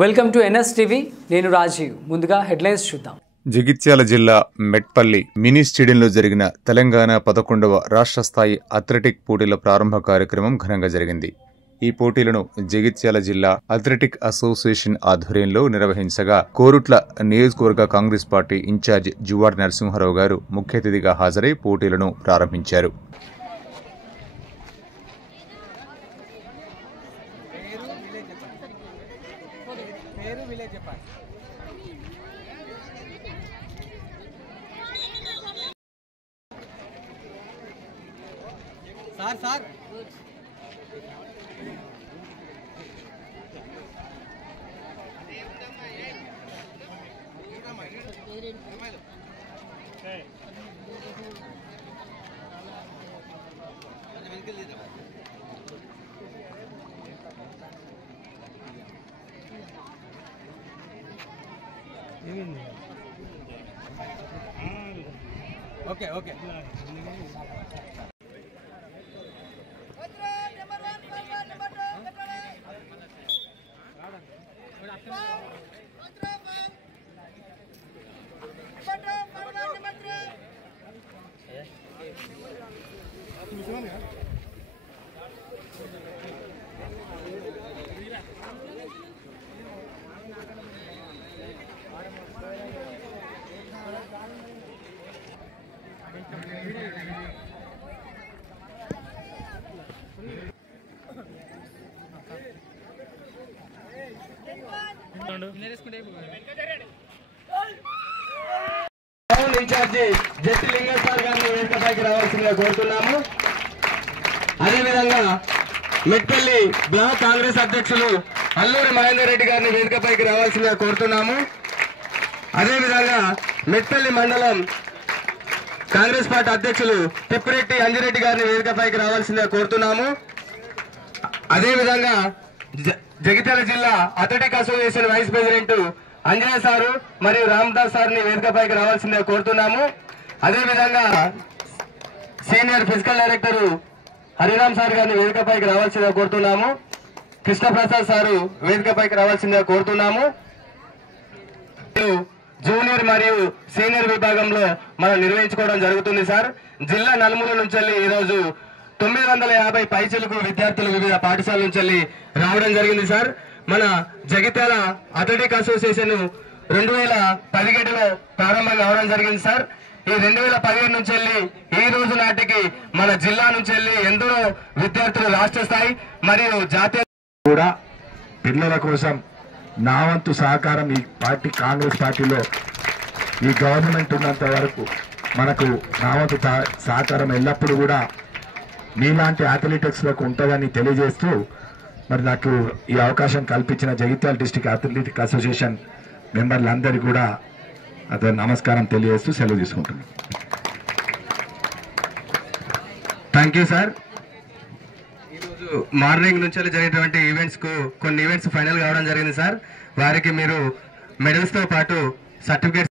Welcome to NS TV. నేను రాజీవ్. ముందుగా headlines చూద్దాం. జగిత్యాల జిల్లా మెట్పల్లి మినీ స్టేడియంలో జరిగిన తెలంగాణ 11వ రాష్ట్ర స్థాయి అథ్లెటిక్ పోటీల ప్రారంభ కార్యక్రమం ఘనంగా జరిగింది. ఈ పోటీలను జగిత్యాల జిల్లా అథ్లెటిక్ అసోసియేషన్ ఆధ్వర్యంలో నిర్వహించగా కోరుట్ల నియోజకవర్గ కాంగ్రెస్ పార్టీ ఇన్ఛార్జ్ జువాడి నరసింహారావు గారు ముఖ్య అతిథిగా హాజరై పోటీలను ప్రారంభించారు. Sir okay okay incharge Jatti Lingeshwar గారిని వేదికపైకి రావాల్సిందిగా కోరుతున్నాము. అదేవిధంగా మెట్పల్లి బ్లాక్ కాంగ్రెస్ అధ్యక్షులు అల్లూరి మహేందర్ రెడ్డి గారిని వేదికపైకి రావాల్సిందిగా కోరుతున్నాము. అదేవిధంగా మెట్పల్లి మండలం కాంగ్రెస్ పార్టీ అధ్యక్షులు తిప్పిరెడ్డి అంజిరెడ్డి గారిని వేదికపైకి రావాల్సిందిగా కోరుతున్నాము. అదేవిధంగా జగిత్యాల జిల్లా athletic association vice president Anjaiah sir మరియు రామదాస్ సార్ని వేదికపైకి రావాల్సిందిగా కోరుతున్నాము. అదేవిధంగా senior physical director Hariram sir గారిని వేదికపైకి రావాల్సిందిగా కోరుతున్నాము. కృష్ణప్రసాద్ సారు వేదికపైకి రావాల్సిందిగా కోరుతున్నాము. జూనియర్ మరియు సీనియర్ విభాగంలో మనం నిర్వహించుకోవడం జరుగుతుంది సార్. జిల్లా నలుమూల నుంచి ఈరోజు 950 పైచిలకు విద్యార్థులు వివిధ పాఠశాల నుంచి రావడం జరిగింది సార్. మన జగిత్యాల అథ్లెటిక్ అసోసియేషన్ 2017లో ప్రారంభం అవడం జరిగింది సార్. ఈ 2017 నుంచి ఈ రోజు నాటికి మన జిల్లా నుంచి ఎందరో విద్యార్థులు రాష్ట్ర స్థాయి మరియు జాతీయ కూడా పిల్లల కోసం నా వంతు సహకారం ఈ పార్టీ కాంగ్రెస్ పార్టీలో ఈ గవర్నమెంట్ ఉన్నంత వరకు మనకు నా వంతు సహకారం ఎల్లప్పుడూ కూడా మీలాంటి అథ్లెటిక్స్లకు ఉంటుందని తెలియజేస్తూ మరి నాకు ఈ అవకాశం కల్పించిన జగిత్యాల డిస్ట్రిక్ట్ అథ్లెటిక్ అసోసియేషన్ మెంబర్లందరికీ కూడా అతను నమస్కారం తెలియజేస్తూ సెలవు తీసుకుంటున్నాను. Thank you sir. ఈరోజు మార్నింగ్ నుంచి జరిగినటువంటి కొన్ని ఈవెంట్స్ ఫైనల్ కావడం జరిగింది సార్. వారికి మీరు మెడల్స్తో పాటు సర్టిఫికేట్స్